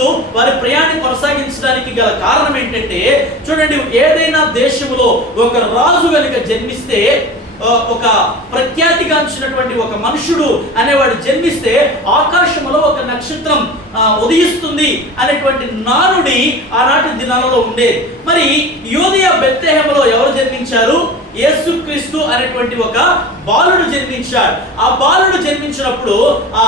చూస్తూ వారి ప్రయాణం కొనసాగించడానికి గల కారణం ఏంటంటే, చూడండి, ఏదైనా దేశంలో ఒక రాజు కనుక జన్మిస్తే, ఒక ప్రఖ్యాతిగాంచినటువంటి ఒక మనుషుడు అనేవాడు జన్మిస్తే ఆకాశంలో ఒక నక్షత్రం ఉదయిస్తుంది అనేటువంటి నానుడి ఆనాటి దినాలలో ఉండేది. మరి యోదయ బెత్లెహేములో ఎవరు జన్మించారు? యేసుక్రీస్తు అనేటువంటి ఒక బాలుడు జన్మించాడు. ఆ బాలుడు జన్మించినప్పుడు ఆ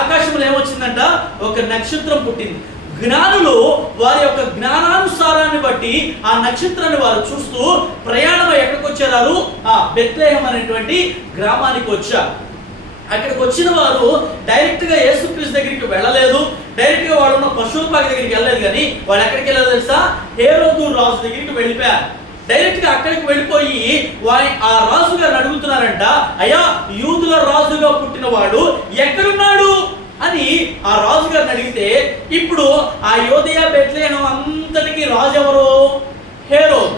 ఆకాశంలో ఏమొచ్చిందంట? ఒక నక్షత్రం పుట్టింది. జ్ఞానులు వారి యొక్క జ్ఞానానుసారాన్ని బట్టి ఆ నక్షత్రాన్ని వారు చూస్తూ ప్రయాణం ఎక్కడికి వచ్చారు? ఆ బెత్లెహేం అనేటువంటి గ్రామానికి వచ్చారు. అక్కడికి వచ్చిన వారు డైరెక్ట్ గా యేసుక్రీస్తు దగ్గరికి వెళ్ళలేదు, డైరెక్ట్ గా వాళ్ళు ఉన్న పశువుల పాక దగ్గరికి వెళ్ళలేదు. కానీ వాళ్ళు ఎక్కడికి వెళ్ళారు తెలుసా? హేరోదు రాజు దగ్గరికి వెళ్ళిపోయారు. డైరెక్ట్ గా అక్కడికి వెళ్ళిపోయి ఆ రాజు గారిని అడుగుతున్నారంట, అయ్యా, యూదుల రాజుగా పుట్టిన వాడు ఎక్కడున్నాడు అని ఆ రాజు గారిని అడిగితే, ఇప్పుడు ఆ యోదయ బెత్లెహేం అంతటికి రాజు ఎవరు? హేరోదు.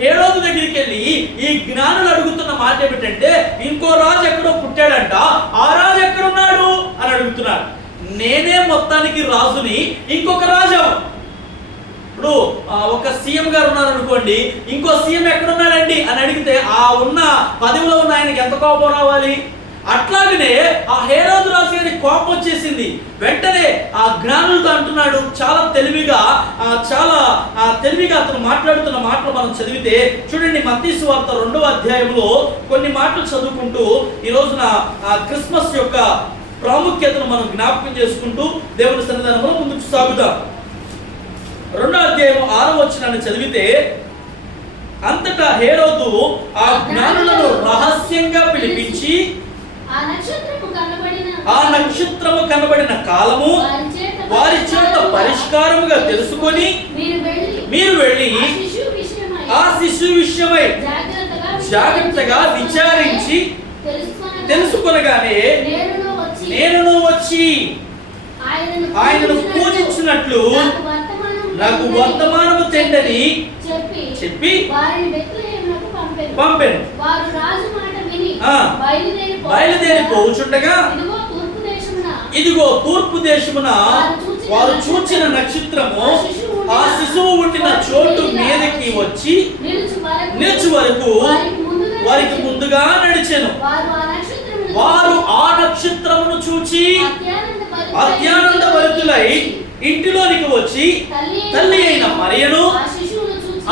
హేరోదు దగ్గరికి వెళ్ళి ఈ జ్ఞానులు అడుగుతున్న మాట ఏమిటంటే, ఇంకో రాజు ఎక్కడో పుట్టాడంట, ఆ రాజు ఎక్కడున్నాడు అని అడుగుతున్నాడు. నేనే మొత్తానికి రాజుని, ఇంకొక రాజు. ఇప్పుడు ఒక సీఎం గారు ఉన్నారు అనుకోండి, ఇంకో సీఎం ఎక్కడున్నాడండి అని అడిగితే ఆ ఉన్న పదవిలో ఉన్న ఆయనకి ఎంత కోపం రావాలి? అట్లాగనే ఆ హేరోదు రాజు గారికి కోపం వచ్చేసింది. వెంటనే ఆ జ్ఞానులతో అంటున్నాడు, చాలా తెలివిగా అతను మాట్లాడుతున్న మాటలు మనం చదివితే చూడండి, మత్తయి సువార్త 2వ అధ్యాయంలో కొన్ని మాటలు చదువుకుంటూ ఈ రోజున క్రిస్మస్ యొక్క ప్రాముఖ్యతను మనం జ్ఞాపకం చేసుకుంటూ దేవుని సన్నిధానంలో ముందుకు సాగుదాం. 2వ అధ్యాయం 6వ వచనాన్ని చదివితే, అంతటా హేరోదు ఆ జ్ఞానులను రహస్యంగా పిలిపించి ఆ నక్షత్రము కనబడిన కాలము వారి చేత పరిష్కారముగా తెలుసుకొని మీరు వెళ్ళి ఆ శిశువు విషయమై జాగ్రత్తగా విచారించి తెలుసుకొనగానే నేను వచ్చి ఆయనను పూజించినట్లు నాకు వర్తమానము తెండని చెప్పి పంపెను. బయలుదేరి పోవుచుండగా ఇదిగో తూర్పు దేశమున వారు చూచిన నక్షత్రము ఆ శిశువు ఉండిన చోటు మీదకి వచ్చి నిలుచు వరకు వారికి ముందుగా నడిచెను. వారు ఆ నక్షత్రమును చూచి అత్యానంద భరితులై ఇంటిలోనికి వచ్చి తల్లి అయిన మరియను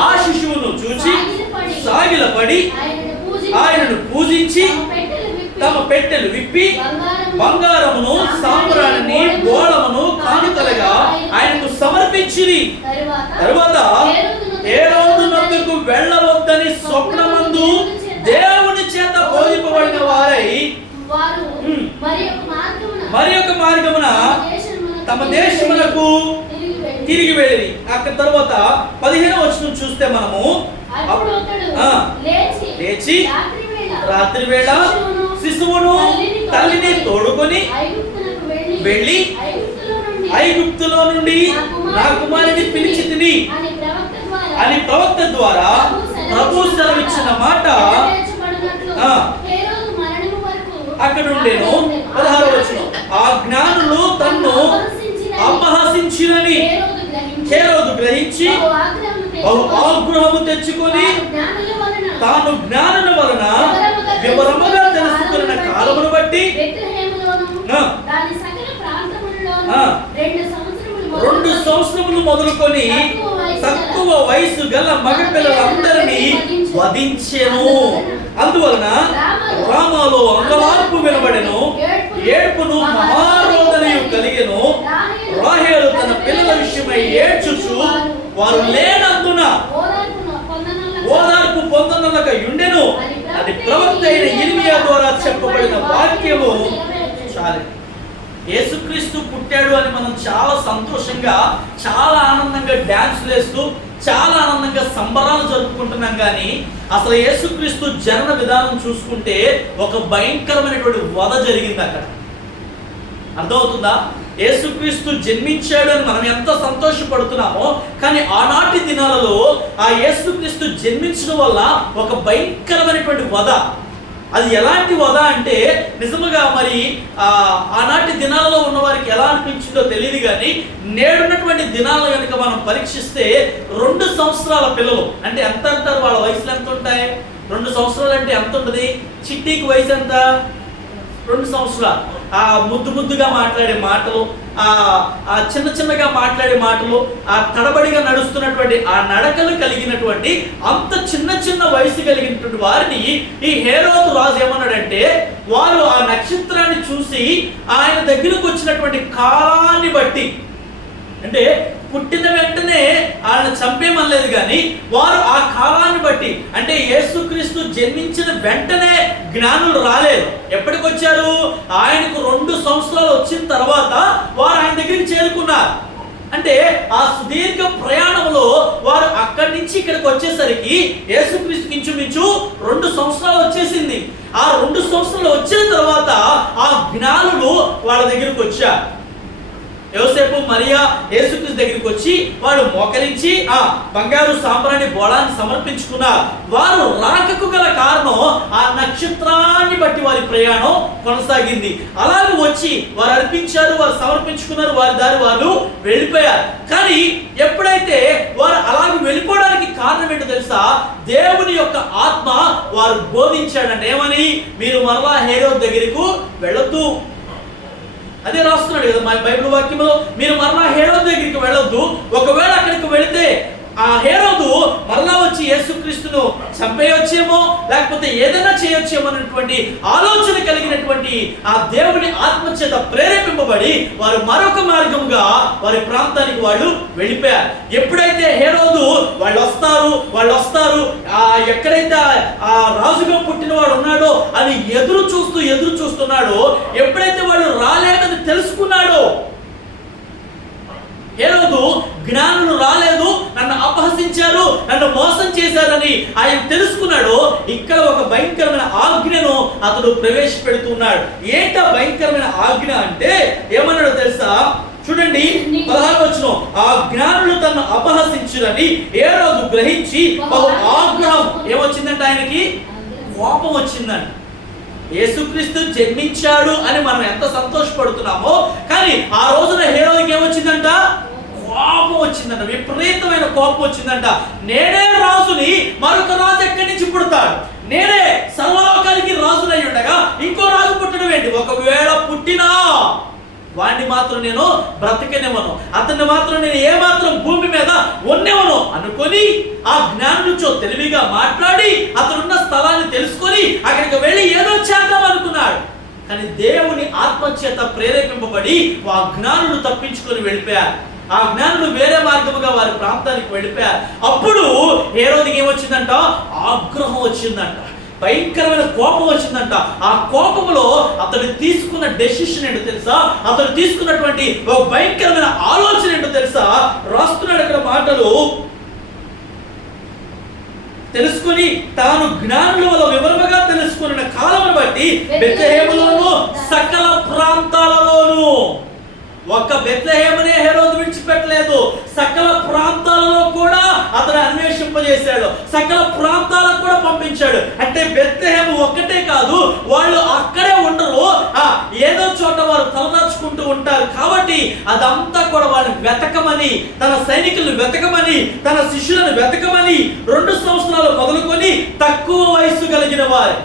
ఆ శిశువును చూచి సాగిలపడి ఆయనను పూజించి తమ పెట్టెలు విప్పి బంగారమును సాంబ్రాణిని గోళమును కానుకలుగా ఆయనకు సమర్పించిరి. తరువాత హేరోదునొద్దకు వెళ్ళవద్దని స్వప్నమందు దేవుని చేత బోధింపబడిన వారై మరి ఒక మార్గమున తమ దేశమునకు తిరిగి వెళ్ళి. అక్కడ తర్వాత 15వ వచనం చూస్తే మనము, లేచి రాత్రి వేళ శిశువును తల్లిని తోడుకొని వెళ్ళి ఐగుప్తులో నుండి నా కుమారుని పిలిచి తిని అని ప్రవక్త ద్వారా ప్రభు సెలవిచ్చిన మాట అక్కడ ఉండేను. 16వ వచనం, ఆ జ్ఞానులు తన్ను అపహసించినని హేరోదు గ్రహించి బహు ఆగ్రహము తెచ్చుకొని తాను జ్ఞానుల వలన వివరముగా తెలుసుకున్న కాలమును బట్టి 2 సంవత్సరములు మొదలుకొని తక్కువ వయసు గల మగ పిల్లలందరినీ వధించెను. అందువలన రామాలో అంగలార్పు వినబడెను, ఏడ్పును మహారోదనయు కలిగెను. రాహేలు తన పిల్లల విషయమై ఏడ్చుచు వారు లేనందున ఓదార్పు పొందనలక యుండెను. అది ప్రవక్త అయిన ఇర్మియా ద్వారా చెప్పబడిన వాక్యము. చాలు, యేసుక్రీస్తు పుట్టాడు అని మనం చాలా సంతోషంగా, చాలా ఆనందంగా డాన్సులు వేస్తూ, చాలా ఆనందంగా సంబరాలు జరుపుకుంటున్నాం. కానీ అసలు యేసుక్రీస్తు జనన విధానం చూసుకుంటే ఒక భయంకరమైనటువంటి వధ జరిగింది అక్కడ. అర్థమవుతుందా? యేసుక్రీస్తు జన్మించాడు అని మనం ఎంత సంతోషపడుతున్నామో, కానీ ఆనాటి దినాలలో ఆ యేసుక్రీస్తు జన్మించడం వల్ల ఒక భయంకరమైనటువంటి వధ. అది ఎలాంటి వధ అంటే నిజముగా మరి ఆనాటి దినాలలో ఉన్న వారికి ఎలా అనిపించిందో తెలియదు, కానీ నేడున్నటువంటి దినాలను కనుక మనం పరీక్షిస్తే 2 సంవత్సరాల పిల్లలు అంటే ఎంత అంటారు, వాళ్ళ వయసులు ఎంత ఉంటాయి? 2 సంవత్సరాలు అంటే ఎంత ఉంటుంది? చిట్టీకి వయసు ఎంత? 2 సంవత్సరాలు. ఆ ముద్దుగా మాట్లాడే మాటలు, ఆ చిన్నగా మాట్లాడే మాటలు, ఆ తడబడిగా నడుస్తున్నటువంటి ఆ నడకలు కలిగినటువంటి అంత చిన్న వయసు కలిగినటువంటి వారిని ఈ హేరోదు రాజు ఏమన్నాడంటే, వారు ఆ నక్షత్రాన్ని చూసి ఆయన దగ్గరకు వచ్చినటువంటి కాలాన్ని బట్టి, అంటే పుట్టిన వెంటనే ఆయన చంపేమనలేదు, కానీ వారు ఆ కాలాన్ని బట్టి, అంటే యేసుక్రీస్తు జన్మించిన వెంటనే జ్ఞానులు రాలేదు. ఎప్పటికి వచ్చారు? ఆయనకు 2 సంవత్సరాలు వచ్చిన తర్వాత వారు ఆయన దగ్గరికి చేరుకున్నారు. అంటే ఆ సుదీర్ఘ ప్రయాణంలో వారు అక్కడి నుంచి ఇక్కడికి వచ్చేసరికి యేసుక్రీస్తుకి ఇంచుమించు 2 సంవత్సరాలు వచ్చేసింది. ఆ 2 సంవత్సరాలు వచ్చిన తర్వాత ఆ జ్ఞానులు వాళ్ళ దగ్గరికి వచ్చారు. యోసేపు మరియా యేసుక్రీస్తు దగ్గరికి వచ్చి వారు మోకరించి ఆ బంగారు సాంబ్రాణి బోళాన్ని సమర్పించుకున్నారు. వారు రాకకు గల కారణం ఆ నక్షత్రాన్ని బట్టి వారి ప్రయాణం కొనసాగింది. అలాగే వచ్చి వారు అర్పించారు, వారు సమర్పించుకున్నారు, వారి దారి వారు వెళ్ళిపోయారు. కానీ ఎప్పుడైతే వారు అలాగే వెళ్ళిపోవడానికి కారణం ఏంటో తెలుసా? దేవుని యొక్క ఆత్మ వారు బోధించాడంటే ఏమని? మీరు మరలా హేరోదు దగ్గరకు వెళ్ళొద్దు. అదే రాస్తున్నాడు కదా బైబిల్ వాక్యంలో, మీరు మరలా హేరోదు దగ్గరికి వెళ్ళొద్దు. ఒకవేళ అక్కడికి వెళితే ఆ హేరోదు మరలా వచ్చి యేసుక్రీస్తును చంపేయొచ్చేమో, లేకపోతే ఏదైనా చేయొచ్చేమో అన్నటువంటి ఆలోచన కలిగినటువంటి ఆ దేవుని ఆత్మచేత ప్రేరేపింపబడి వారు మరొక మార్గముగా వారి ప్రాంతానికి వాళ్ళు వెళ్ళిపోయారు. ఎప్పుడైతే హేరోదు వాళ్ళు వస్తారు ఎక్కడైతే ఆ రాజుగా పుట్టినవాడు ఉన్నాడో అని ఎదురు చూస్తున్నాడో, ఎప్పుడైతే వాళ్ళు రాలేదని తెలుసుకున్నాడో, హేరోదు జ్ఞానులు రాలేదు, నన్ను అపహసించారు, నన్ను మోసం చేశారని ఆయన తెలుసుకున్నాడు. ఇక్కడ ఒక భయంకరమైన ఆజ్ఞను అతడు ప్రవేశపెడుతున్నాడు. ఏంటా భయంకరమైన ఆజ్ఞ అంటే ఏమన్నాడో తెలుసా? చూడండి 16వ వచనం. ఆ జ్ఞానులు తను అపహసించురని హేరోదు గ్రహించి బహు ఆగ్రహం ఏమొచ్చిందంటే ఆయనకి కోపం వచ్చిందండి. యేసుక్రీస్తు జన్మించాడు అని మనం ఎంత సంతోషపడుతున్నామో, కానీ ఆ రోజున హేరోదుకి ఏమొచ్చిందంట? కోపం వచ్చిందంట, విపరీతమైన కోపం వచ్చిందంట. నేనే రాజుని, మరొక రాజు ఎక్కడి నుంచి పుడతాడు? నేనే సర్వలోకానికి రాజునై ఉండగా ఇంకో రాజు పుట్టడం ఏంటి? ఒకవేళ పుట్టినా వాడిని మాత్రం నేను బ్రతకనివ్వను, అతన్ని మాత్రం నేను ఏమాత్రం భూమి మీద ఉన్నెవను అనుకొని ఆ జ్ఞానులతో తెలివిగా మాట్లాడి అతనున్న స్థలాన్ని తెలుసుకొని అక్కడికి వెళ్ళి ఏదో చేద్దాం అనుకున్నాడు. కానీ దేవుని ఆత్మచేత ప్రేరేపింపబడి ఆ జ్ఞానులు తప్పించుకొని వెళ్ళిపోయారు. ఆ జ్ఞానులు వేరే మార్గముగా వారి ప్రాంతానికి వెళ్ళిపోయారు. అప్పుడు హేరోదుకి ఏమొచ్చిందంట? ఆగ్రహం వచ్చిందంట, భయంకరమైన కోపం వచ్చిందంట. ఆ కోపంలో అతడు తీసుకున్న డెసిషన్ ఏంటో తెలుసా? అతడు తీసుకున్నటువంటి ఒక భయంకరమైన ఆలోచన ఏంటో తెలుసా? రాస్తున్నాడు అక్కడ మాటలు. తెలుసుకొని తాను జ్ఞానుల వల్ల వివరముగా తెలుసుకున్న కాలమును బట్టి బెత్లెహేములోను సకల ప్రాంతాలలోను, ఒక్క బెత్లెహేమునే హేరోదు విడిచిపెట్టలేదు, సకల ప్రాంతాలలో కూడా అతను అన్వేషింపజేశాడు, సకల ప్రాంతాలకు కూడా పంపించాడు. అంటే బెత్లెహేము ఒక్కటే కాదు, వాళ్ళు అక్కడే ఉండరు, ఏదో చోట వారు తలదాచుకుంటూ ఉంటారు. కాబట్టి అదంతా కూడా వాళ్ళని వెతకమని, తన సైనికులను వెతకమని, తన శిష్యులను వెతకమని 2 సంవత్సరాలు మొదలుకొని తక్కువ వయసు కలిగిన వారు.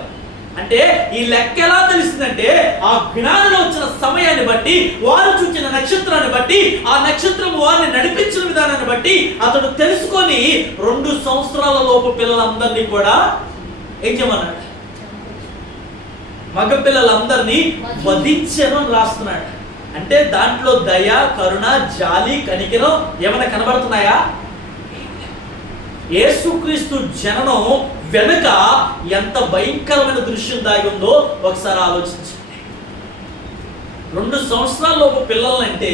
అంటే ఈ లెక్క ఎలా తెలిసిందంటే ఆ జ్ఞానంలో వచ్చిన సమయాన్ని బట్టి, వారు చూచిన నక్షత్రాన్ని బట్టి, ఆ నక్షత్రం వారిని నడిపించిన విధానాన్ని బట్టి అతడు తెలుసుకొని 2 సంవత్సరాల లోపు పిల్లలందరినీ కూడా ఏం చేయమన్నాడు? మగ పిల్లలందరినీ వధించను అని రాస్తున్నాడు. అంటే దాంట్లో దయ, కరుణ, జాలి, కనికరం ఏమైనా కనబడుతున్నాయా? యేసుక్రీస్తు జననం వెనుక ఎంత భయంకరమైన దృశ్యం దాగి ఉందో ఒకసారి ఆలోచించండి. 2 సంవత్సరాల లోపు పిల్లలంటే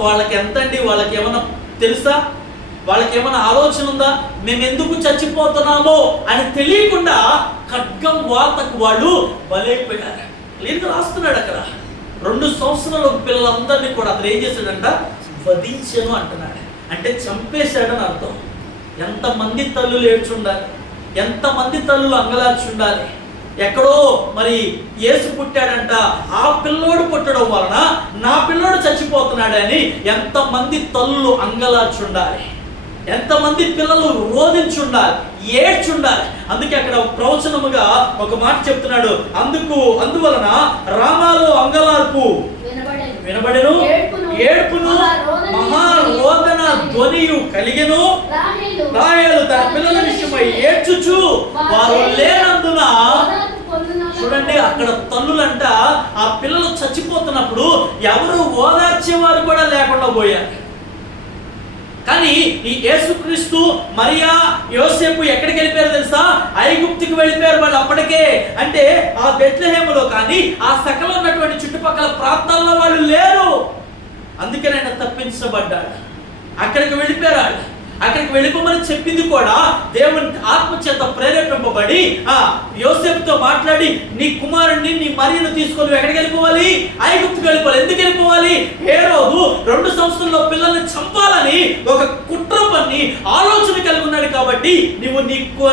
వాళ్ళకి ఎంతండి? వాళ్ళకి ఏమన్నా తెలుసా? వాళ్ళకి ఏమైనా ఆలోచన ఉందా? మేము ఎందుకు చచ్చిపోతున్నామో అని తెలియకుండా ఖడ్గం వార్తకు వాళ్ళు బలైపోయారు. లేదు రాస్తున్నాడు అక్కడ. 2 సంవత్సరాల పిల్లలందరినీ కూడా అతను ఏం చేశాడంట? వధించను అంటున్నాడు. అంటే చంపేశాడని అర్థం. ఎంతమంది తల్లులు ఏడ్చుండాలి, ఎంతమంది తల్లులు అంగలార్చుండాలి. ఎక్కడో మరి యేసు పుట్టాడంట, ఆ పిల్లోడు పుట్టడం వలన నా పిల్లోడు చచ్చిపోతున్నాడని ఎంతమంది తల్లులు అంగలార్చుండాలి, ఎంతమంది పిల్లలు రోధించుండాలి, ఏడ్చుండాలి. అందుకే అక్కడ ప్రవచనముగా ఒక మాట చెప్తున్నాడు, అందువలన రామాలో అంగలార్పు వినబడెను, ఏడ్పును మహారోదన ధ్వనియు కలిగెను. రాహేలు తన పిల్లల విషయమై ఏడ్చుచు వారు లేనందున. చూడండి, అక్కడ తల్లులంట ఆ పిల్లలు చచ్చిపోతున్నప్పుడు ఎవరు ఓదార్చేవారు కూడా లేకుండా పోయారు. కానీ ఈ యేసుక్రీస్తు, మరియా, యోసేపు ఎక్కడికి వెళ్ళిపోయారు తెలుసా? ఐగుప్తుకి వెళ్ళిపోయారు వాళ్ళు అప్పటికే. అంటే ఆ బెత్లెహేములో కానీ ఆ సకల ఉన్నటువంటి చుట్టుపక్కల ప్రాంతాల్లో వాళ్ళు లేరు. అందుకే ఆయన తప్పించబడ్డాడు, అక్కడికి వెళ్ళిపోయారు. అక్కడికి వెళ్ళిపోమని చెప్పింది కూడా దేవుని ఆత్మ చేత ప్రేరేపింపబడి యోసేపుతో మాట్లాడి, నీ కుమారుడిని, నీ మరియను తీసుకొని ఎక్కడికి వెళ్ళిపోవాలి? ఐగుప్తుకి వెళ్ళిపోవాలి. ఎందుకు వెళ్ళిపోవాలి? హేరోదు 2 సంవత్సరాల్లో పిల్లల్ని చంపాలని ఒక కుట్ర పన్ని ఆలోచన కలిగి ఉన్నాడు. కాబట్టి నువ్వు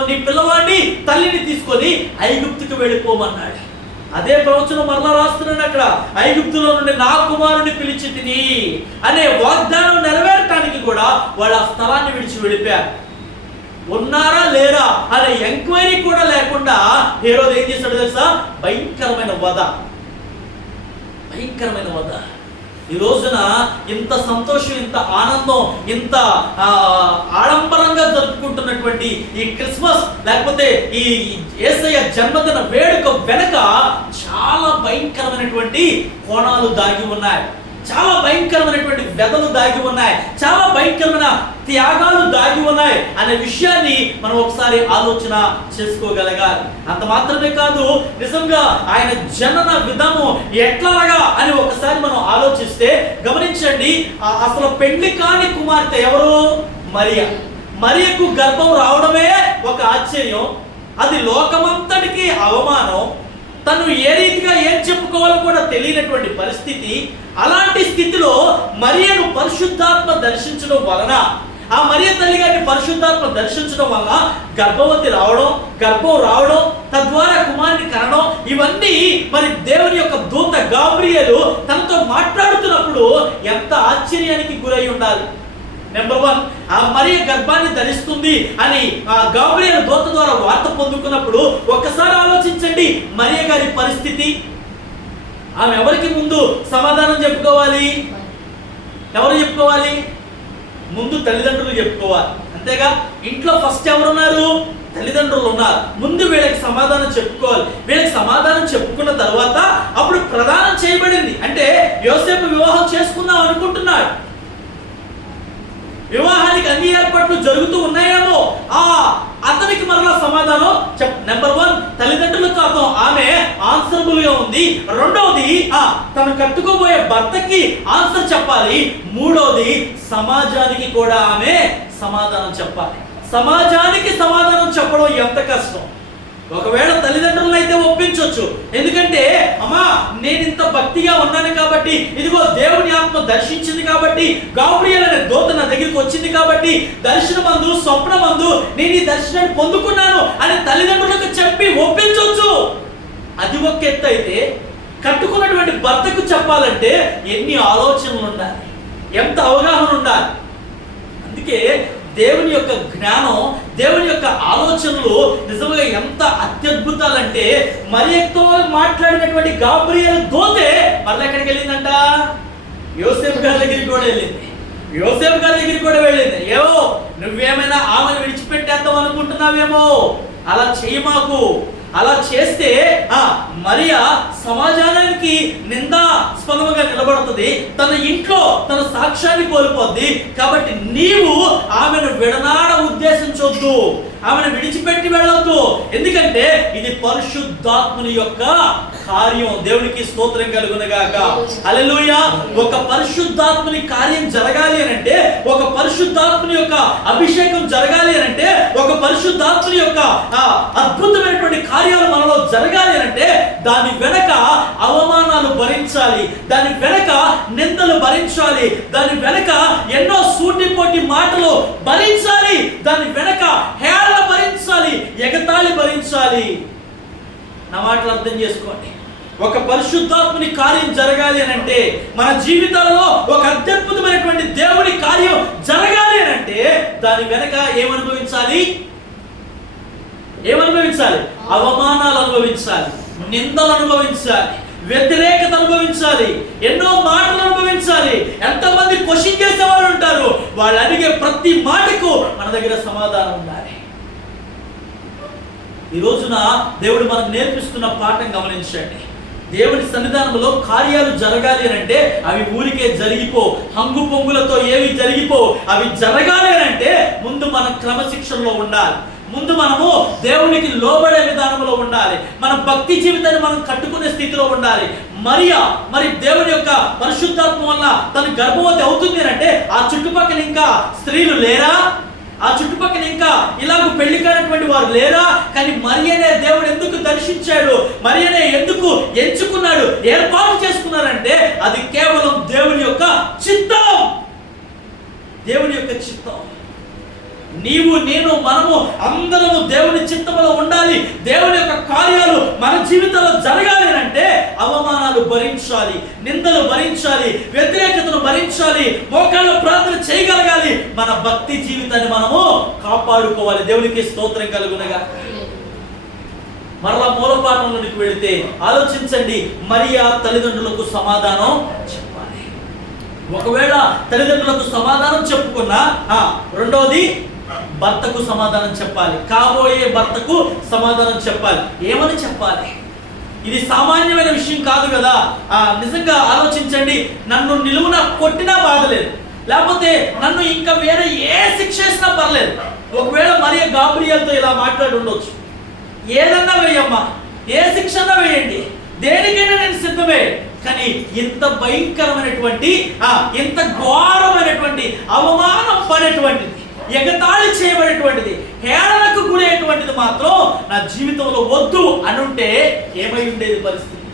నీ పిల్లవాడిని, తల్లిని తీసుకొని ఐగుప్తుకి వెళ్ళిపోమన్నాడు. అదే ప్రవచనం మరలా రాస్తున్నాడు అక్కడ, ఐగుప్తులో నుండి నా కుమారుని పిలిచి తిని అనే వాగ్దానం నెరవేరటానికి కూడా వాళ్ళు ఆ స్థలాన్ని విడిచి వెళ్ళిపోయారు. ఉన్నారా లేరా అనే ఎంక్వైరీ కూడా లేకుండా హేరోదు ఏం చేశాడు తెలుసా? భయంకరమైన వధ. ఈ రోజున ఇంత సంతోషం, ఇంత ఆనందం, ఇంత ఆడంబరంగా జరుపుకుంటున్నటువంటి ఈ క్రిస్మస్ లేకపోతే ఈ యేసయ్య జన్మదిన వేడుక వెనక చాలా భయంకరమైనటువంటి కోణాలు దాగి ఉన్నాయి, చాలా భయంకరమైనటువంటి వ్యధలు దాగి ఉన్నాయి, చాలా భయంకరమైన త్యాగాలు దాగి ఉన్నాయి అనే విషయాన్ని మనం ఒకసారి ఆలోచన చేసుకోగలగాలి. అంత మాత్రమే కాదు, నిజంగా ఆయన జనన విధము ఎట్లాగా అని ఒకసారి మనం ఆలోచిస్తే గమనించండి. అసలు పెళ్లి కాని కుమార్తె ఎవరు? మరియకు గర్భం రావడమే ఒక ఆశ్చర్యం, అది లోకమంతటికి అవమానం. తను ఏ రీతిగా ఏం చెప్పుకోవాలో కూడా తెలియనటువంటి పరిస్థితి. అలాంటి స్థితిలో మరియను పరిశుద్ధాత్మ దర్శించడం వలన, ఆ మరియ తల్లి గారిని పరిశుద్ధాత్మ దర్శించడం వల్ల గర్భం రావడం, తద్వారా కుమారుని కనడం, ఇవన్నీ మరి దేవుని యొక్క దూత గాబ్రియేలు తనతో మాట్లాడుతున్నప్పుడు ఎంత ఆశ్చర్యానికి గురై ఉండాలి. నెంబర్ 1, ఆ మరియ గర్భాన్ని ధరిస్తుంది అని ఆ గాబ్రియేలు దూత ద్వారా వార్త పొందుకున్నప్పుడు ఒక్కసారి ఆలోచించండి మరియ గారి పరిస్థితి. ఆమె ఎవరికి ముందు సమాధానం చెప్పుకోవాలి? ఎవరు చెప్పుకోవాలి? ముందు తల్లిదండ్రులు చెప్పుకోవాలి, అంతేగా? ఇంట్లో ఫస్ట్ ఎవరున్నారు? తల్లిదండ్రులు ఉన్నారు. ముందు వీళ్ళకి సమాధానం చెప్పుకోవాలి. వీళ్ళకి సమాధానం చెప్పుకున్న తర్వాత అప్పుడు ప్రదానం చేయబడింది. అంటే యోసేపు వివాహం చేసుకుందాం అనుకుంటున్నాడు, వివాహానికి అన్ని ఏర్పాట్లు జరుగుతూ ఉన్నాయేమో, అతనికి మరలా సమాధానం నెంబర్ 1 తల్లిదండ్రులకు ఆమె ఆన్సరబుల్ గా ఉంది. రెండవది తను కట్టుకోబోయే భర్తకి ఆన్సర్ చెప్పాలి. మూడవది సమాజానికి కూడా ఆమె సమాధానం చెప్పాలి. సమాజానికి సమాధానం చెప్పడం ఎంత కష్టం. ఒకవేళ తల్లిదండ్రులను అయితే ఒప్పించవచ్చు, ఎందుకంటే అమ్మా నేను ఇంత భక్తిగా ఉన్నాను కాబట్టి, ఇదిగో దేవుని ఆత్మ దర్శించింది కాబట్టి, గాబ్రియేలు అనే దూత నా దగ్గరికి వచ్చింది కాబట్టి, దర్శనమందు స్వప్నమందు నేను ఈ దర్శనాన్ని పొందుకున్నాను అని తల్లిదండ్రులకు చెప్పి ఒప్పించవచ్చు. అది ఒక ఎత్తు అయితే, కట్టుకున్నటువంటి భర్తకు చెప్పాలంటే ఎన్ని ఆలోచనలు ఉండాలి, ఎంత అవగాహన ఉండాలి. అందుకే దేవుని యొక్క జ్ఞానం, దేవుని యొక్క ఆలోచనలు నిజంగా ఎంత అత్యద్భుతాలంటే, మరియతో మాట్లాడినటువంటి గాబ్రియేలు దూతే మళ్ళీ ఎక్కడికి వెళ్ళిందంట? యోసేపు గారి దగ్గరికి కూడా వెళ్ళింది. ఏవో నువ్వేమైనా ఆమెను విడిచిపెట్టేద్దాం అనుకుంటున్నావేమో, అలా చేయమాకు. అలా చేస్తే మరియా సమాజానికి నిందాస్పదముగా నిలబడుతుంది, తన ఇంట్లో తన సాక్ష్యాన్ని కోల్పోద్ది. కాబట్టి నీవు ఆమెను విడనాడ ఉద్దేశించొద్దు, ఆమెను విడిచిపెట్టి వెళ్ళొద్దు. ఎందుకంటే ఇది పరిశుద్ధాత్ముని యొక్క కార్యం. దేవునికి స్తోత్రం కలుగునుగాక. హల్లెలూయా. ఒక పరిశుద్ధాత్ముని కార్యం జరగాలి అని అంటే, ఒక పరిశుద్ధాత్ముని యొక్క అభిషేకం జరగాలి అని అంటే, ఒక పరిశుద్ధాత్ముని యొక్క అద్భుతమైనటువంటి కార్యాలు మనలో జరగాలి అని అంటే, దాని వెనక అవమానాలు భరించాలి, దాని వెనక నిందలు భరించాలి, దాని వెనక ఎన్నో సూటిపోటి మాటలు భరించాలి, దాని వెనక హేళన భరించాలి, ఎగతాళి భరించాలి. నా మాటలు అర్థం చేసుకోండి. ఒక పరిశుద్ధాత్ముని కార్యం జరగాలి అని అంటే, మన జీవితాల్లో ఒక అత్యద్భుతమైనటువంటి దేవుని కార్యం జరగాలి అని అంటే, దాని వెనక ఏమనుభవించాలి? అవమానాలు అనుభవించాలి, నిందలు అనుభవించాలి, వ్యతిరేకత అనుభవించాలి, ఎన్నో మాటలు అనుభవించాలి. ఎంతమంది క్వశ్చన్ చేసేవాళ్ళు ఉంటారు, వాళ్ళు అడిగే ప్రతి మాటకు మన దగ్గర సమాధానం ఉండాలి. ఈ రోజున దేవుడు మనకు నేర్పిస్తున్న పాఠం గమనించండి. దేవుని సన్నిధానంలో కార్యాలు జరగాలి అని అంటే అవి ఊరికే జరిగిపో, హంగు పొంగులతో ఏవి జరిగిపో. అవి జరగాలి అని అంటే ముందు మనం క్రమశిక్షణలో ఉండాలి, ముందు మనము దేవునికి లోబడే విధానంలో ఉండాలి, మన భక్తి జీవితాన్ని మనం కట్టుకునే స్థితిలో ఉండాలి. మరి దేవుని యొక్క పరిశుద్ధాత్మ వల్ల తను గర్భవతి అవుతుంది అంటే ఆ చుట్టుపక్కల ఇంకా స్త్రీలు లేరా? ఆ చుట్టుపక్కల ఇంకా ఇలాగ పెళ్లి కానటువంటి వారు లేరా? కానీ మరియనే దేవుడు ఎందుకు దర్శించాడు, మరియనే ఎందుకు ఎంచుకున్నాడు, ఏర్పాటు చేసుకున్నారంటే అది కేవలం దేవుని యొక్క చిత్తం. దేవుని యొక్క చిత్తం. నీవు, నేను, మనము అందరము దేవుని చిత్తములో ఉండాలి. దేవుని యొక్క కార్యాలు మన జీవితంలో జరగాలి అంటే అవమానాలు భరించాలి, నిందలు భరించాలి, వ్యతిరేకతను భరించాలి, మోకాళ్ళ ప్రార్థన చేయగలగాలి. మన భక్తి జీవితాన్ని మనము కాపాడుకోవాలి. దేవునికి స్తోత్రం కలుగునగా. మరలా మూలపాఠంలోనికి వెళితే ఆలోచించండి, మరియా తల్లిదండ్రులకు సమాధానం చెప్పాలి. ఒకవేళ తల్లిదండ్రులకు సమాధానం చెప్పుకున్నా, రెండోది భర్తకు సమాధానం చెప్పాలి, కాబోయే భర్తకు సమాధానం చెప్పాలి. ఏమని చెప్పాలి? ఇది సామాన్యమైన విషయం కాదు కదా. నిజంగా ఆలోచించండి, నన్ను నిలువున కొట్టినా బాధలేదు, లేకపోతే నన్ను ఇంకా వేరే ఏ శిక్ష వేసినా పర్లేదు. ఒకవేళ మరియ గాబ్రియల్తో ఇలా మాట్లాడి ఉండొచ్చు, ఏదన్నా వేయమ్మా, ఏ శిక్ష అన్నా వేయండి, దేనికైనా నేను సిద్ధమే. కానీ ఇంత భయంకరమైనటువంటి, ఇంత ఘోరమైనటువంటి, అవమానం పడేటువంటిది, ఎగతాళి చేయబడేటువంటిది, హేళనకు గురయ్యేటువంటిది మాత్రం నా జీవితంలో వద్దు అనుంటే ఏమై ఉండేది పరిస్థితి?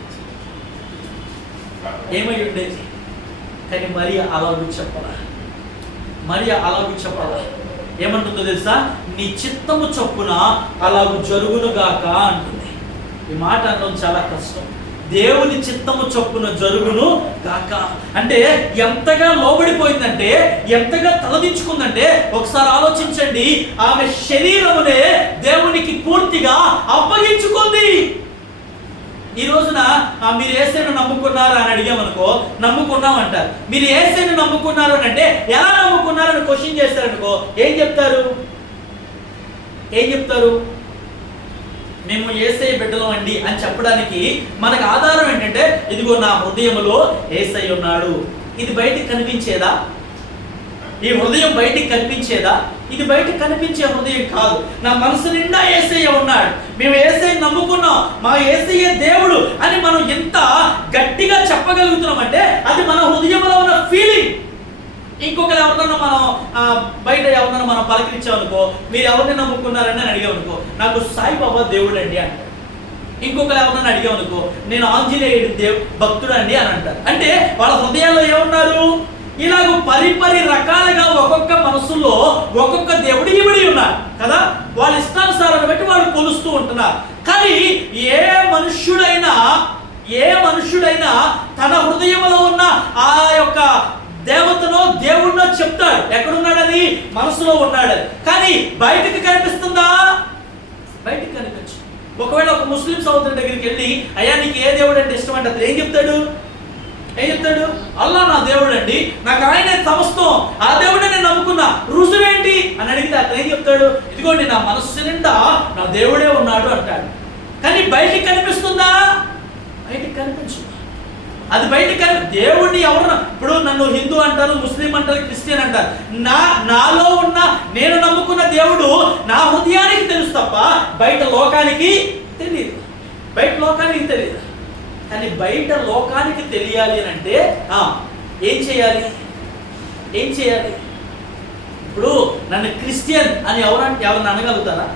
ఏమై ఉండేది? కానీ మరియ అలాగూ చెప్పాలా? ఏమంటుందో తెలుసా? నీ చిత్తము చొప్పున అలాగూ జరుగునుగాక అంటుంది. ఈ మాట అనడం చాలా కష్టం. దేవుని చిత్తము చొప్పున జరుగును గాక అంటే ఎంతగా లోబడిపోయిందంటే, ఎంతగా తలదించుకుందంటే, ఒకసారి ఆలోచించండి. ఆమె శరీరమునే దేవునికి పూర్తిగా అప్పగించుకుంది. ఈ రోజున మీరు యేసుని నమ్ముకున్నారా అని అడిగామనుకో, నమ్ముకున్నామంటారు. మీరు యేసుని నమ్ముకున్నారు అని అంటే ఎలా నమ్ముకున్నారు అని క్వశ్చన్ చేస్తారనుకో, ఏం చెప్తారు? మేము యేసయ్య బిడ్డలం అండి అని చెప్పడానికి మనకు ఆధారం ఏంటంటే, ఇదిగో నా హృదయంలో యేసయ్య ఉన్నాడు. ఇది బయటికి కనిపించేదా? ఈ హృదయం బయటికి కనిపించేదా? ఇది బయటికి కనిపించే హృదయం కాదు. నా మనసు నిండా యేసయ్య ఉన్నాడు, మేము యేసయ్య నమ్ముకున్నాం, మా యేసయ్య దేవుడు అని మనం ఎంత గట్టిగా చెప్పగలుగుతున్నామంటే అది మన హృదయంలో ఉన్న ఫీలింగ్. ఇంకొకరు ఎవరినన్నా మనం బయట ఎవరినన్నా మనం పలకరించామనుకో, మీరు ఎవరిని నమ్ముకున్నారని అని అడిగామనుకో, నాకు సాయిబాబా దేవుడు అండి అంటారు. ఇంకొకరు ఎవరినన్నా అడిగామనుకో, నేను ఆంజనేయుడు భక్తుడు అండి అని అంటారు. అంటే వాళ్ళ హృదయాల్లో ఏమున్నారు? ఇలాగ పరిపరి రకాలుగా ఒక్కొక్క మనసులో ఒక్కొక్క దేవుడు ఇవిడి ఉన్నారు కదా. వాళ్ళ ఇష్టానుసారాన్ని బట్టి వాళ్ళు కొలుస్తూ ఉంటున్నారు. కానీ ఏ మనుష్యుడైనా తన హృదయంలో ఉన్న ఆ యొక్క దేవతనో దేవుడినో చెప్తాడు. ఎక్కడున్నాడని? మనసులో ఉన్నాడని. కానీ బయటకు కనిపిస్తుందా? బయటకు కనిపించు. ఒకవేళ ఒక ముస్లిం సోదరుడి దగ్గరికి వెళ్ళి, అయ్యా నీకు ఏ దేవుడు అంటే ఇష్టం అంటే అతను ఏం చెప్తాడు? అల్లా నా దేవుడు అండి, నాకు ఆయనే సమస్తం, ఆ దేవుడే నేను నమ్ముకున్నా, రుజువేంటి అని అడిగితే అతను ఏం చెప్తాడు? ఇదిగోండి నా మనస్సు నిండా నా దేవుడే ఉన్నాడు అంటాడు. కానీ బయటికి కనిపిస్తుందా? బయటికి కనిపించు. అది బయటికి దేవుడిని ఎవరు, ఇప్పుడు నన్ను హిందూ అంటారు, ముస్లిం అంటారు, క్రిస్టియన్ అంటారు. నాలో ఉన్న నేను నమ్ముకున్న దేవుడు నా హృదయానికి తెలుసు తప్ప బయట లోకానికి తెలియదు. కానీ బయట లోకానికి తెలియాలి అని అంటే ఏం చేయాలి? ఇప్పుడు నన్ను క్రిస్టియన్ అని ఎవరన్నా అనగలుగుతారా?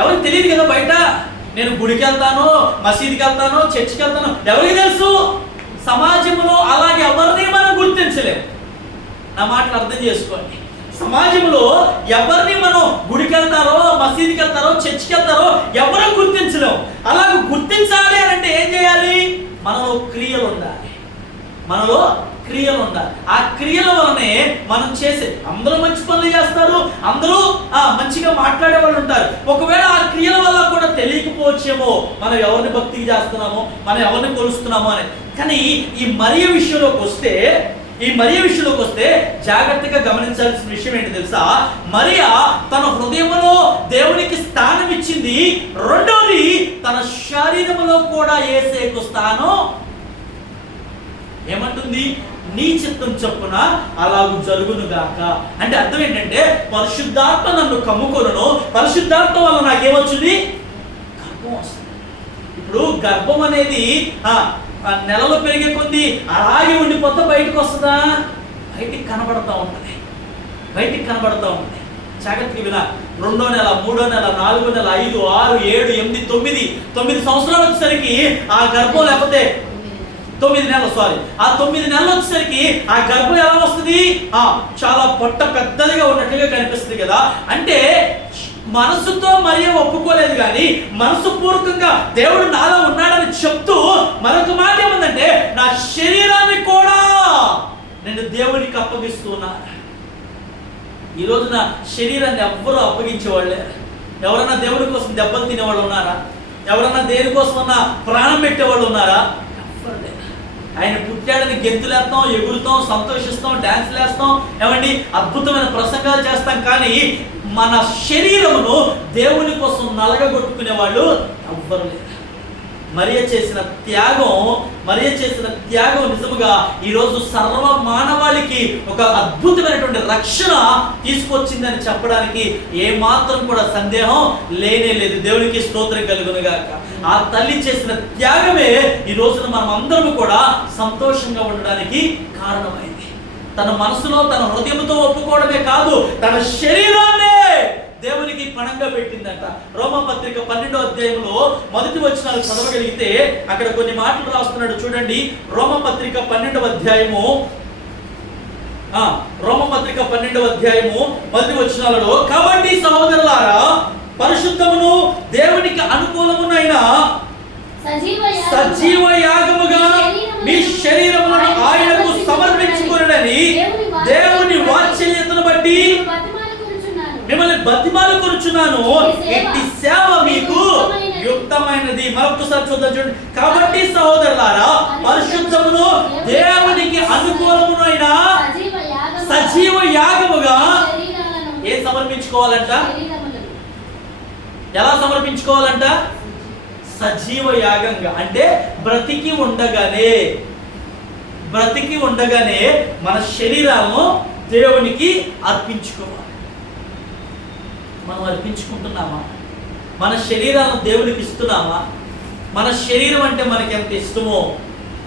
ఎవరికి తెలియదు కదా. బయట నేను గుడికి వెళ్తాను, మసీదుకి వెళ్తాను, చర్చికి వెళ్తాను, ఎవరికి తెలుసు? సమాజంలో అలాగే ఎవరిని మనం గుర్తించలేము. నా మాటలు అర్థం చేసుకోండి. సమాజంలో ఎవరిని మనం గుడికి వెళ్తారో, మసీదుకి వెళ్తారో, చర్చికి వెళ్తారో ఎవరో గుర్తించలేం. అలాగ గుర్తించాలి అని అంటే ఏం చేయాలి? మనలో క్రియలు ఉండాలి. మనలో క్రియలు ఉండాలి. ఆ క్రియల వలనే మనం చేసే, అందరూ మంచి పనులు చేస్తారు, అందరూ మంచిగా మాట్లాడే వాళ్ళు ఉంటారు. ఒకవేళ ఆ క్రియల వల్ల కూడా తెలియకపోవచ్చేమో మనం ఎవరిని భక్తికి చేస్తున్నామో, మనం ఎవరిని కొలుస్తున్నామో అని. కానీ ఈ మరియ విషయంలోకి వస్తే జాగ్రత్తగా గమనించాల్సిన విషయం ఏంటి తెలుసా? మరియ తన హృదయంలో దేవునికి స్థానం ఇచ్చింది. రెండోది, తన శరీరంలో కూడా యేసేకు స్థానం ఏమంటుంది? నీ చిత్తం చొప్పున అలాగూ జరుగునుగాక. అంటే అర్థం ఏంటంటే, పరిశుద్ధాత్మ నన్ను కమ్ముకొనును, పరిశుద్ధాత్మ వల్ల నాకేమొచ్చింది? గర్భం వస్తుంది. ఇప్పుడు గర్భం అనేది నెలలు పెరిగే కొద్దీ అలాగే ఉండిపోతే బయటకు వస్తుందా? బయటికి కనబడతా ఉంటుంది. జాగ్రత్తగా వినా. 2వ నెల, 3వ నెల, 4వ నెల, 5, 6, 7, 8, 9 సంవత్సరాలు వచ్చేసరికి ఆ గర్భం, లేకపోతే 9 నెలలు, ఆ 9 నెలలు వచ్చేసరికి ఆ గర్భం ఎలా వస్తుంది? చాలా పొట్ట పెద్దదిగా ఉన్నట్లుగా కనిపిస్తుంది కదా. అంటే మనసుతో మరియ ఒప్పుకోలేదు, కానీ మనసు పూర్వకంగా దేవుడు నాలో ఉన్నాడని చెప్తూ మరొక మాట ఏముందంటే, నా శరీరాన్ని కూడా నేను దేవునికి అప్పగిస్తున్నా. ఈ రోజున శరీరాన్ని ఎవ్వరూ అప్పగించేవాళ్ళే. ఎవరన్నా దేవుడి కోసం దెబ్బలు తినేవాళ్ళు ఉన్నారా? ఎవరన్నా దేనికోసమన్నా ప్రాణం పెట్టేవాళ్ళు ఉన్నారా? ఆయన పుట్టాడని గెంతులేస్తాం, ఎగురుతాం, సంతోషిస్తాం, డాన్స్లు వేస్తాం, ఏమండి అద్భుతమైన ప్రసంగాలు చేస్తాం. కానీ మన శరీరమును దేవుని కోసం నలగగొట్టుకునే వాళ్ళు ఎవ్వరు లేరు. మరియ చేసిన త్యాగం నిజముగా ఈరోజు సర్వ మానవాళికి ఒక అద్భుతమైనటువంటి రక్షణ తీసుకొచ్చిందని చెప్పడానికి ఏమాత్రం కూడా సందేహం లేనే లేదు. దేవునికి స్తోత్రం కలుగునుగాక. ఆ తల్లి చేసిన త్యాగమే ఈ రోజున మనం అందరం కూడా సంతోషంగా ఉండడానికి కారణమైంది. తన మనసులో, తన హృదయంతో ఒప్పుకోవడమే కాదు, తన శరీరాన్నే దేవునికి పణంగా పెట్టిందంట. రోమపత్రిక 12వ అధ్యాయంలో మొదటి వచనాలు చదవగలిగితే అక్కడ కొన్ని మాటలు రాస్తున్నాడు చూడండి. రోమపత్రిక 12వ అధ్యాయము మొదటి వచనాలలో, కాబట్టి సహోదరులారా, పరిశుద్ధమును దేవునికి అనుకూలమునైన సజీవ యాగముగా మీ శరీరములను ఆయనకు సమర్పించుకొనుడని దేవుని వాత్సల్యతను బట్టి మిమ్మల్ని బతిమాలుకొనుచున్నాను. ఇట్టి సేవ మీకు యుక్తమైనది. మరొకసారి చూద్దాం చూడండి. కాబట్టి సహోదరులారా, పరిశుద్ధమును దేవునికి అనుకూలమునైన సజీవ యాగముగా ఏం సమర్పించుకోవాలంట? ఎలా సమర్పించుకోవాలంట? సజీవ యాగంగా. అంటే బ్రతికి ఉండగానే మన శరీరాలను దేవునికి అర్పించుకోవాలి. మనం అర్పించుకుంటున్నామా? మన శరీరాలను దేవునికి ఇస్తున్నామా? మన శరీరం అంటే మనకి ఎంత ఇష్టమో,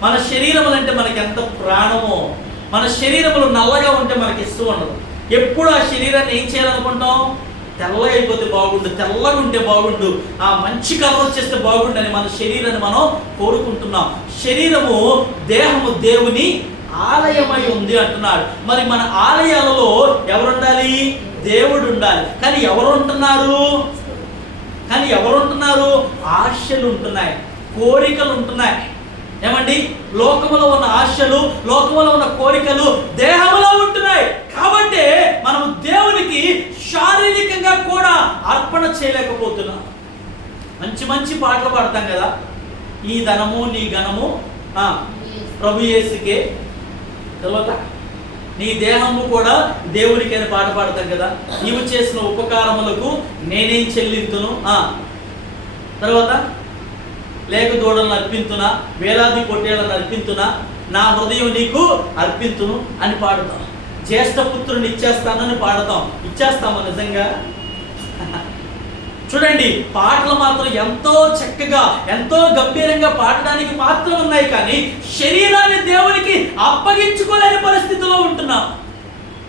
మన శరీరములు అంటే మనకి ఎంత ప్రాణమో, మన శరీరములు నల్లగా ఉంటే మనకి ఇష్టం ఉండదు. ఎప్పుడు ఆ శరీరాన్ని ఏం చేయాలనుకుంటాం? తెల్లగా అయిపోతే బాగుండు, తెల్లగా ఉంటే బాగుండు, మంచి కలర్ వచ్చేస్తే బాగుండు అని మన శరీరాన్ని మనం కోరుకుంటున్నాం. శరీరము, దేహము దేవుని ఆలయమై ఉంది అంటున్నాడు. మరి మన ఆలయాలలో ఎవరుండాలి? దేవుడు ఉండాలి. కానీ ఎవరు ఉంటున్నారు? ఆశలు ఉంటున్నాయి, కోరికలు ఉంటున్నాయి. ఏమండి? లోకములో ఉన్న ఆశలు, లోకములో ఉన్న కోరికలు దేహంలో ఉంటున్నాయి. కాబట్టి మనం దేవునికి శారీరకంగా కూడా అర్పణ చేయలేకపోతున్నాం. మంచి పాటలు పాడతాం కదా, ఈ ధనము నీ ఘనము ప్రభు యేసుకే, తర్వాత నీ దేహము కూడా దేవునికి అని పాట పాడతాం కదా, నీవు చేసిన ఉపకారములకు నేనేం చెల్లింతును, తర్వాత లేక దూడలను అర్పింతునా, వేలాది పొట్టేళ్లను అర్పింతునా, నా హృదయం నీకు అర్పింతును అని పాడతాం. జ్యేష్ఠపుత్రుని ఇచ్చేస్తానని పాడతాం. ఇచ్చేస్తామా నిజంగా? చూడండి, పాటలు మాత్రం ఎంతో చక్కగా, ఎంతో గంభీరంగా పాడడానికి మాత్రం ఉన్నాయి, కానీ శరీరాన్ని దేవునికి అప్పగించుకోలేని పరిస్థితిలో ఉంటున్నాం.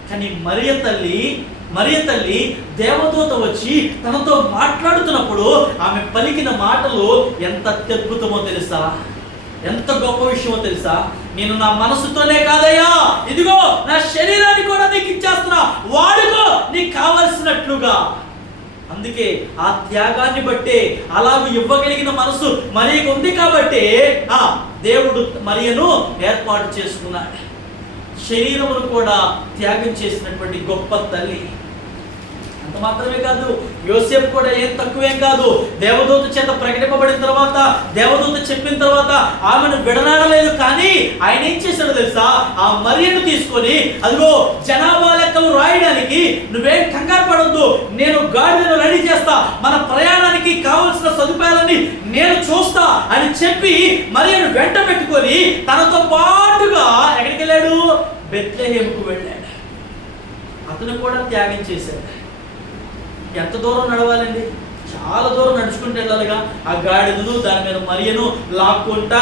కానీ మరియ తల్లి దేవదూత వచ్చి తనతో మాట్లాడుతున్నప్పుడు ఆమె పలికిన మాటలు ఎంత అద్భుతమో తెలుసా? ఎంత గొప్ప విషయమో తెలుసా? నేను నా మనసుతోనే కాదయ్యా, ఇదిగో నా శరీరాన్ని కూడా నీకు ఇచ్చేస్తున్నా, వాడుకో అందుకే ఆ త్యాగాన్ని బట్టే అలాగూ ఇవ్వగలిగిన మనసు మరియకు ఉంది కాబట్టి దేవుడు మరియను ఏర్పాటు చేసుకున్నాడు. శరీరమును కూడా త్యాగం చేసినటువంటి గొప్ప తల్లి. అంత మాత్రమే కాదు, యోసేపు కూడా ఏం తక్కువేం కాదు. దేవదూత చేత ప్రకటింపబడిన తర్వాత, దేవదూత చెప్పిన తర్వాత ఆమెను విడనాడలేదు. కానీ ఆయన ఏం చేశాడో తెలుసా? ఆ మరియను తీసుకొని, అదిగో జనాభా లెక్కలు రాయడానికి నువ్వేం కంగారు పడొద్దు, నేను గాడిదను రెడీ చేస్తా, మన ప్రయాణానికి కావలసిన సదుపాయాలని నేను చూస్తా అని చెప్పి మరియను వెంట పెట్టుకొని తనతో పాటుగా ఎక్కడికి వెళ్ళాడు? బెత్లెహేముకు వెళ్ళాడు. అతను కూడా త్యాగం చేశాడు. ఎంత దూరం నడవాలండి? చాలా దూరం నడుచుకుంటూ వెళ్ళాలిగా. ఆ గాడిదను దాని మీద మరియను లాక్కుంటా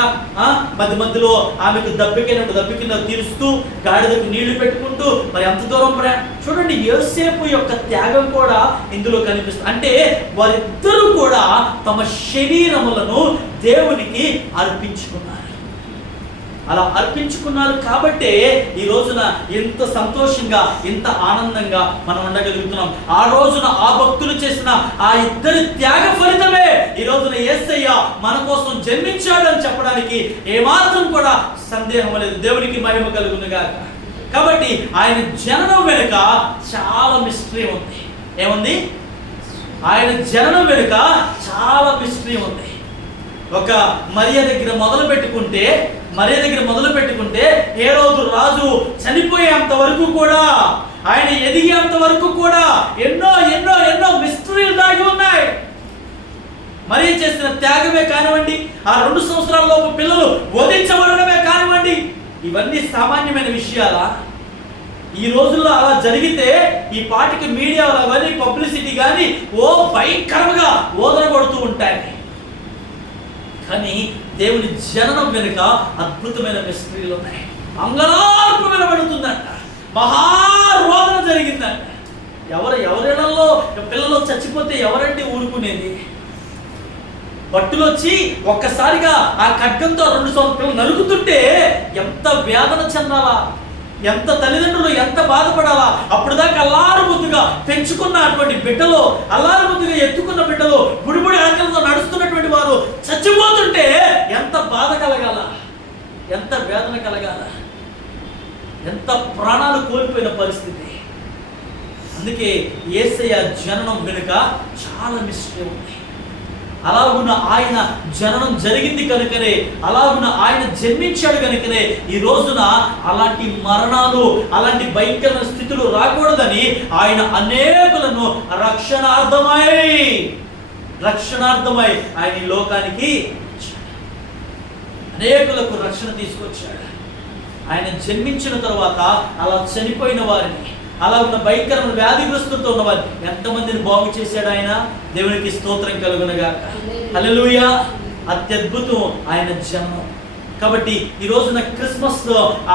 మధ్య మధ్యలో ఆమెకు దప్పికిన తీరుస్తూ గాడిదకు నీళ్లు పెట్టుకుంటూ మరి ఎంత దూరం చూడండి. యోసేపు యొక్క త్యాగం కూడా ఇందులో కనిపిస్తుంది. అంటే వారిద్దరూ కూడా తమ శరీరములను దేవునికి అర్పించుకున్నారు. అలా అర్పించుకున్నారు కాబట్టే ఈ రోజున ఎంత సంతోషంగా, ఎంత ఆనందంగా మనం ఉండగలుగుతున్నాం. ఆ రోజున ఆ భక్తులు చేసిన ఆ ఇద్దరి త్యాగ ఫలితమే ఈ రోజున యేసయ్య మన కోసం జన్మించాడు అని చెప్పడానికి ఏమాత్రం కూడా సందేహం లేదు. దేవునికి మహిమ కలుగునుగా. కాబట్టి ఆయన జననం వెనుక చాలా మిస్టరీ ఉంది. ఏముంది? ఆయన జననం వెనుక చాలా మిస్టరీ ఉంది. ఒక మరియ దగ్గర మొదలు పెట్టుకుంటే హేరోదు రాజు చనిపోయేంత వరకు కూడా, ఆయన ఎదిగేంత వరకు కూడా ఎన్నో ఎన్నో ఎన్నో మిస్టరీలు దాగి ఉన్నాయి. మరియ చేసిన త్యాగమే కానివ్వండి, ఆ 2 సంవత్సరాలలోపు పిల్లలు వధించబడడమే కానివ్వండి, ఇవన్నీ సామాన్యమైన విషయాలా? ఈ రోజుల్లో అలా జరిగితే ఈ పాటికి మీడియా కానీ పబ్లిసిటీ కానీ భయంకరంగా ఓదరగొడుతూ ఉంటాయి. కానీ దేవుని జననం వెనుక అద్భుతమైన మిస్టరీలు ఉన్నాయి. అంగలార్పు వినబడుతుందంట, మహారోదన జరిగిందంట. ఎవరిళ్లలో పిల్లలు చచ్చిపోతే ఎవరంటే ఊరుకునేది? భట్టులు వచ్చి ఒక్కసారిగా ఆ ఖడ్గంతో 2 సంవత్సరాలు నరుకుతుంటే ఎంత వేదన చెందాలా, ఎంత తల్లిదండ్రులు ఎంత బాధపడాలా? అప్పుడు దాకా అల్లారు ముద్దుగా పెంచుకున్న అటువంటి బిడ్డలు, అల్లారు ముద్దుగా ఎత్తుకున్న బిడ్డలు, బుడిబుడి ఆకలితో నడుస్తున్నటువంటి వారు చచ్చిపోతుంటే ఎంత బాధ కలగాల, ఎంత వేదన కలగాల, ఎంత ప్రాణాలు కోల్పోయిన పరిస్థితి. అందుకే యేసయ్య జననం వెనుక చాలా మిస్టరీ ఉంది. అలాగున్న ఆయన జననం జరిగింది కనుకనే, అలాగున్న ఆయన జన్మించాడు కనుకనే ఈ రోజున అలాంటి మరణాలు, అలాంటి భయంకరమైన స్థితులు రాకూడదని ఆయన అనేకులను రక్షణార్థమై ఆయన ఈ లోకానికి అనేకులకు రక్షణ తీసుకొచ్చాడు. ఆయన జన్మించిన తర్వాత అలా చనిపోయిన వారిని, అలా ఉన్న భయంకరమైన వ్యాధిగ్రస్తులతో ఉన్న వారిని ఎంతమందిని బాగు చేశాడు ఆయన. దేవునికి స్తోత్రం కలుగునుగాక. హల్లెలూయా. అత్యద్భుతం ఆయన జన్మం. కాబట్టి ఈ రోజున క్రిస్మస్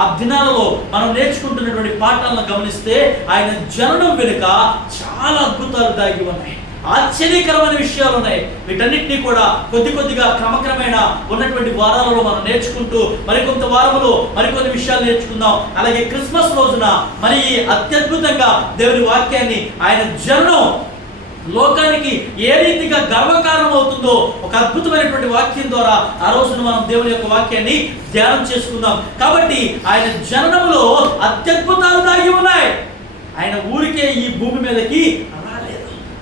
ఆ దినాలలో మనం నేర్చుకుంటున్నటువంటి పాఠాలను గమనిస్తే ఆయన జననం వెనుక చాలా అద్భుతాలు దాగి ఉన్నాయి, ఆశ్చర్యకరమైన విషయాలు ఉన్నాయి. వీటన్నిటినీ కూడా కొద్దిగా క్రమక్రమేణా ఉన్నటువంటి వారాలలో మనం నేర్చుకుంటూ మరికొంత వారములో మరికొన్ని విషయాలు నేర్చుకుందాం. అలాగే క్రిస్మస్ రోజున మరి అత్యద్భుతంగా దేవుని వాక్యాన్ని, ఆయన జననం లోకానికి ఏ రీతిగా గర్వకారణం అవుతుందో ఒక అద్భుతమైనటువంటి వాక్యం ద్వారా ఆ రోజున మనం దేవుని యొక్క వాక్యాన్ని ధ్యానం చేసుకుందాం. కాబట్టి ఆయన జననంలో అత్యద్భుతాలు దాగి ఉన్నాయి. ఆయన ఊరికే ఈ భూమి మీదకి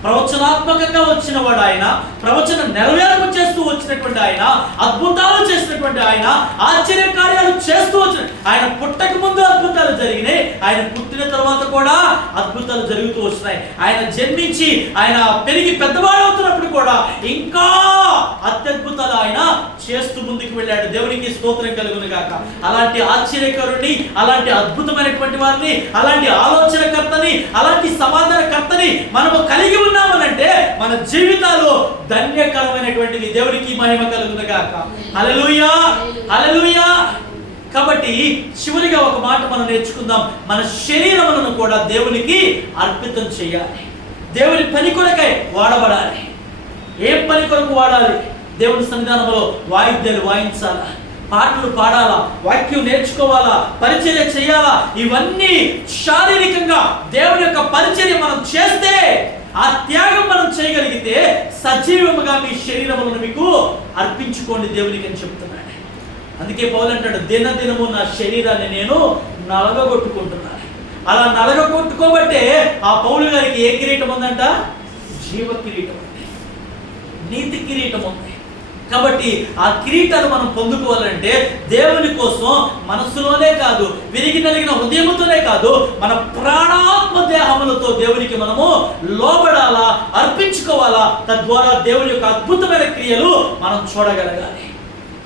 ప్రవచనాత్మకంగా వచ్చిన వాడు ఆయన, ప్రవచన నెరవేర్పు చేస్తూ వచ్చినటువంటి ఆయన, అద్భుతాలు చేసినటువంటి ఆయన, ఆశ్చర్య కార్యాలు చేస్తూ వచ్చిన ఆయన. పుట్టక ముందు అద్భుతాలు జరిగినాయి, ఆయన పుట్టిన తర్వాత కూడా అద్భుతాలు జరుగుతూ వస్తున్నాయి. ఆయన జన్మించి ఆయన పెరిగి పెద్దవాడు అవుతున్నప్పుడు కూడా ఇంకా అత్యద్భుతాలు ఆయన చేస్తూ ముందుకు వెళ్ళాడు. దేవునికి స్తోత్రం కలుగునుగాక. అలాంటి ఆశ్చర్యకరుణ్ణి, అలాంటి అద్భుతమైనటువంటి వారిని, అలాంటి ఆలోచనకర్తని, అలాంటి సమాధానకర్తని మనము కలిగి ఉన్నామనంటే మన జీవితాలు ధన్యకరమైనటువంటివి. దేవునికి మహిమ కలుగునుగాక. హల్లెలూయా, హల్లెలూయా. కాబట్టి చివరిగా ఒక మాట మనం నేర్చుకుందాం. మన శరీరములను కూడా దేవునికి అర్పితం చేయాలి. దేవుని పని కొరకై వాడబడాలి. ఏం పని కొరకు వాడాలి? దేవుని సన్నిధానంలో వాయిద్యాలు వాయించాలా, పాటలు పాడాలా, వాక్యం నేర్చుకోవాలా, పరిచర్య చేయాలా. ఇవన్నీ శారీరకంగా దేవుని యొక్క పరిచర్య మనం చేస్తే ఆ త్యాగం మనం చేయగలిగితే సజీవముగా మీ శరీరములను మీకు అర్పించుకోండి దేవునికి అని చెప్తున్నాడు. అందుకే పౌలు అంటాడు, దినదినము నా శరీరాన్ని నేను నలగగొట్టుకుంటున్నాను. అలా నలగగొట్టుకోబట్టే ఆ పౌలు గారికి ఏ కిరీటం ఉందంట? జీవ కిరీటం ఉంది, నీతి కిరీటం ఉంది. కాబట్టి ఆ కిరీటాన్ని మనం పొందుకోవాలంటే దేవుని కోసం మనస్సులోనే కాదు, విరిగి నలిగిన హృదయముతోనే కాదు, మన ప్రాణాత్మ దేహములతో దేవునికి మనము లోబడాలా, అర్పించుకోవాలా. తద్వారా దేవుని యొక్క అద్భుతమైన క్రియలు మనం చూడగలగాలి.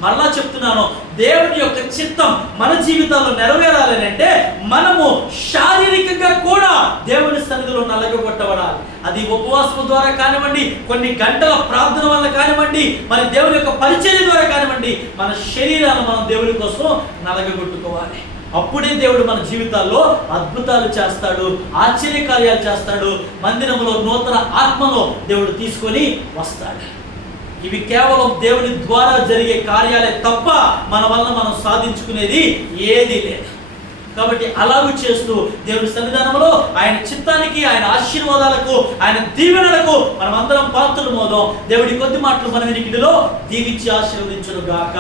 మరలా చెప్తున్నాను, దేవుని యొక్క చిత్తం మన జీవితాల్లో నెరవేరాలని అంటే మనము శారీరకంగా కూడా దేవుని సన్నిధిలో నలగగొట్టబడాలి. అది ఉపవాసం ద్వారా కానివ్వండి, కొన్ని గంటల ప్రార్థన వల్ల కానివ్వండి, మరి దేవుని యొక్క పరిచర్య ద్వారా కానివ్వండి, మన శరీరాన్ని మనం దేవుని కోసం నలగగొట్టుకోవాలి. అప్పుడే దేవుడు మన జీవితాల్లో అద్భుతాలు చేస్తాడు, ఆశ్చర్యకార్యాలు చేస్తాడు. మందిరంలో నూతన ఆత్మలో దేవుడు తీసుకొని వస్తాడు. ఇవి కేవలం దేవుని ద్వారా జరిగే కార్యాలే తప్ప మన వల్ల మనం సాధించుకునేది ఏదీ లేదు. కాబట్టి అలాగూ చేస్తూ దేవుని సన్నిధానంలో ఆయన చిత్తానికి, ఆయన ఆశీర్వాదాలకు, ఆయన దీవెనలకు మనం అందరం పాత్రలు మోదాం. దేవుడి కొద్ది మాటలు మన వినికిడిలో దీవించి ఆశీర్వదించును గాక.